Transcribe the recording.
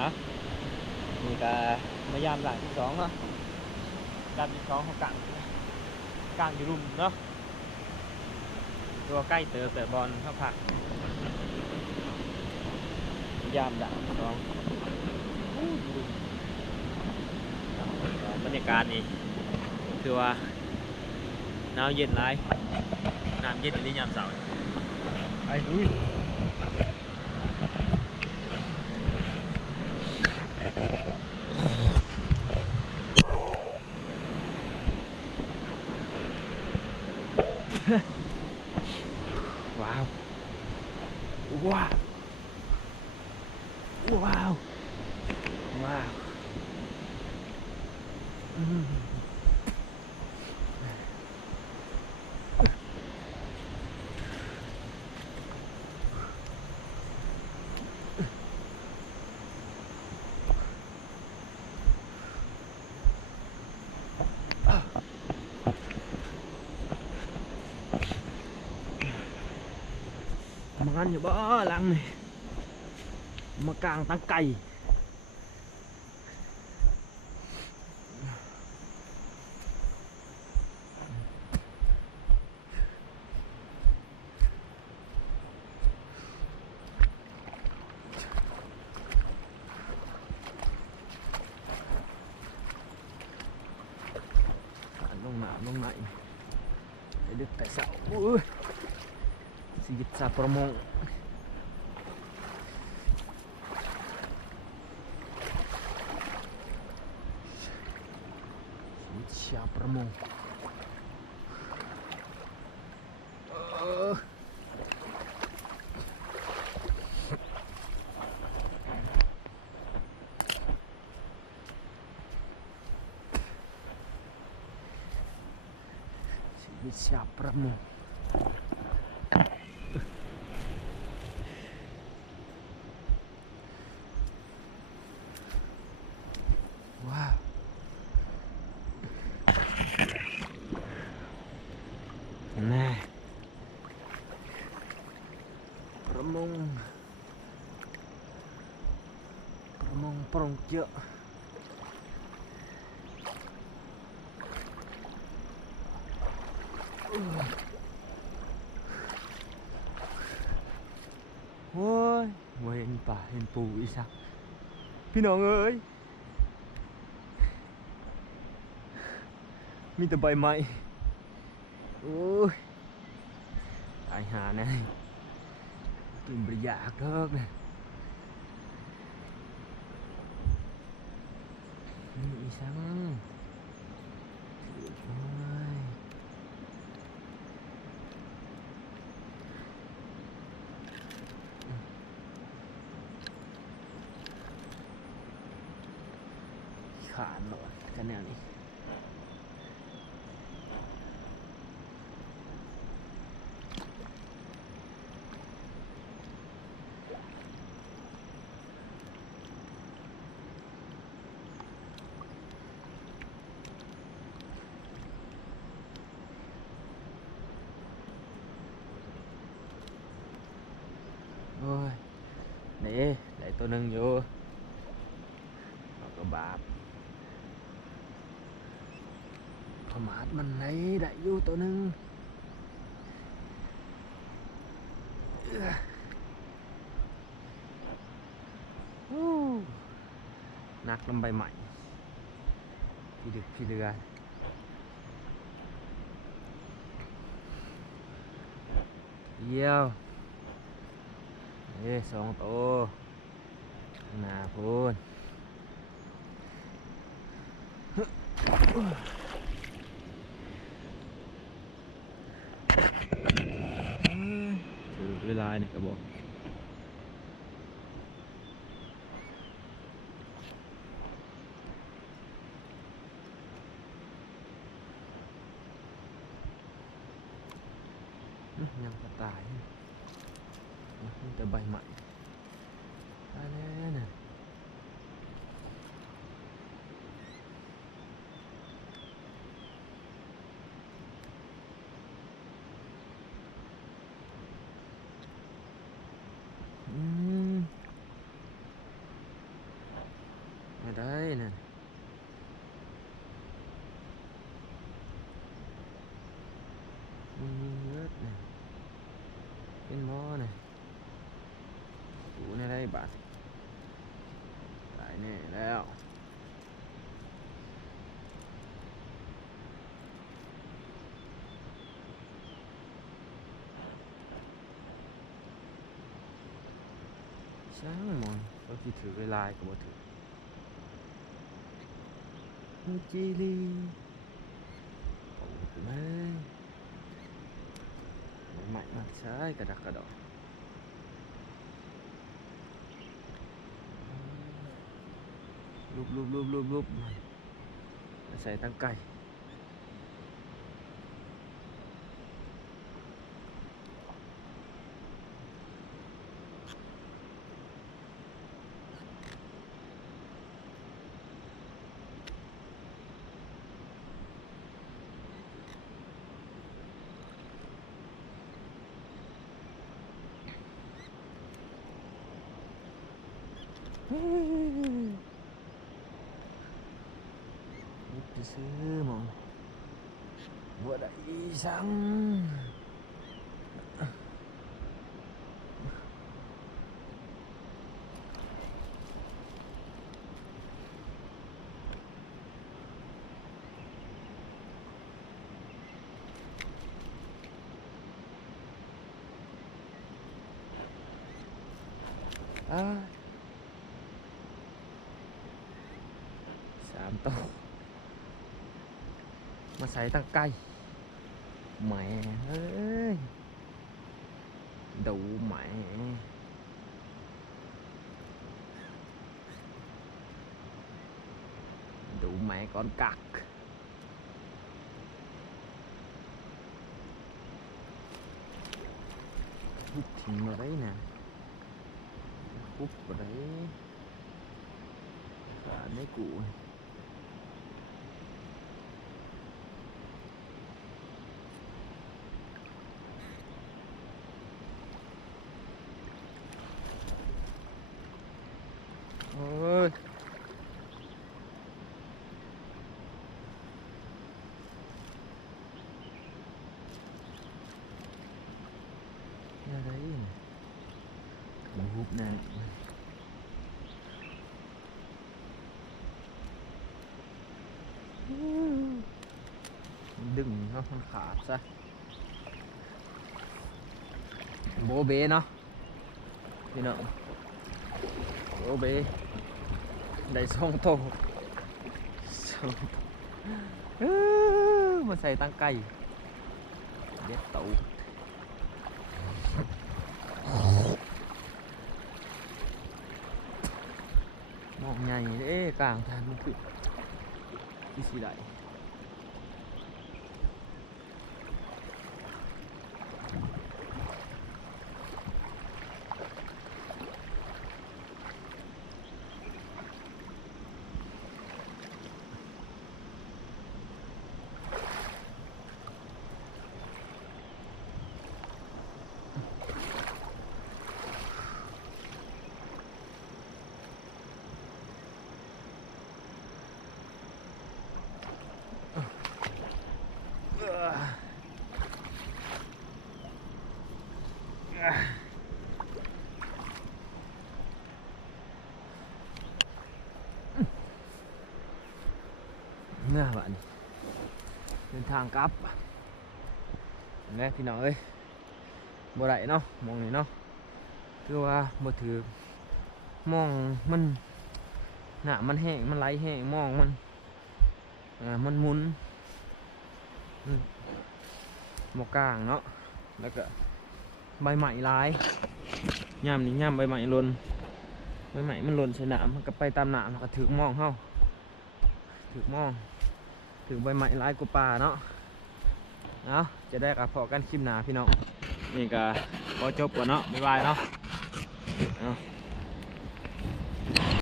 อ่ะนี่ก็มายามหลังที่สองเนาะยามที่สองเขากลางอยู่รุมเนาะตัวใกล้เตอแต่บอลเขาผักยามหลังที่สองอู้อยู่รุมบรรยากาศนี่คือว่าหนาวเย็นไรน้ำเย็นในยามเสาร์ไอ้ดุยว้าวว้าวว้าวว้าวมันอยู่บ่หลังนี่มากลางตั้งไก่ลงหนาลงไหนไอ้ดึกแต่เสาชีวิตชาวประมงชีวิตชาวประมงชีวิตชาวประมงว้าวแน่ประมงปรงเยอะโอ้ยเห็นป่าเห็นปูอีสักพี่น้องเอ้ยมีแต่ใบไม้โอ้ยตายหาแน่กินบริยากเด้อเนี่ยนี่อีสังโอ้ยขาดหนอนกันแนวนี้โอ้ยนี่ได้ตัวหนึ่งอยู่ก็บาปขมาดมันไหนได้อยู่ตัวหนึ่งนักลำใบใหม่พี่ดึกพี่เรือเยี่ยวสองตัวหน้าพูนถือเวลาเนี่ยกระบอกยังกระต่ายนี่แต่ใบใหม่อะไรน่ะ บาทตายแน่แล้วช่างมันก็คิดถือเวลาก็บ่ถือมูจิลีโอ้ไม่ใหม่มากใช่กระดักกระดอกรูปใส่ตั้งไก่นี่จะซื้อมองบัวได้สัง3 ตัวมาใส่ตั้งไก่แหมเอ้ยดูแหมđủ mẹ con cặc hút thịnh vào đấy nè hút vào đấy cả mấy cụ ôi ra đấy một hút nè đừng nóขาดซะโบเบเนาะพี่น้องโบเบได้2 ตัวมาใส่ตั้งไก่เด็ดตูมองใหญ่เด้กลางทางมันคือที่สิได้เนี่ยbạnเดินทางกลับแม่พี่น้องเอ้ยบ่ได้เนาะมองนี่เนาะคือว่าบ่ถือมองมันหน้ามันแห้งมันไหลแห้งมองมันมันหมุนหมอกกลางเนาะแล้วก็ใบใหม่ลายย่ำนี่ย่ำใบใหม่หล่นใบใหม่มันหล่นใส่หนามมันก็ไปตามหนามมันก็ถือมองเข้าถือมองถือใบใหม่ลายกูป่าเนาะเอาจะได้กับพอกันคลิปหนาพี่น้องนี่ก็พอจบก่อนเนาะบ๊ายบายเนาะ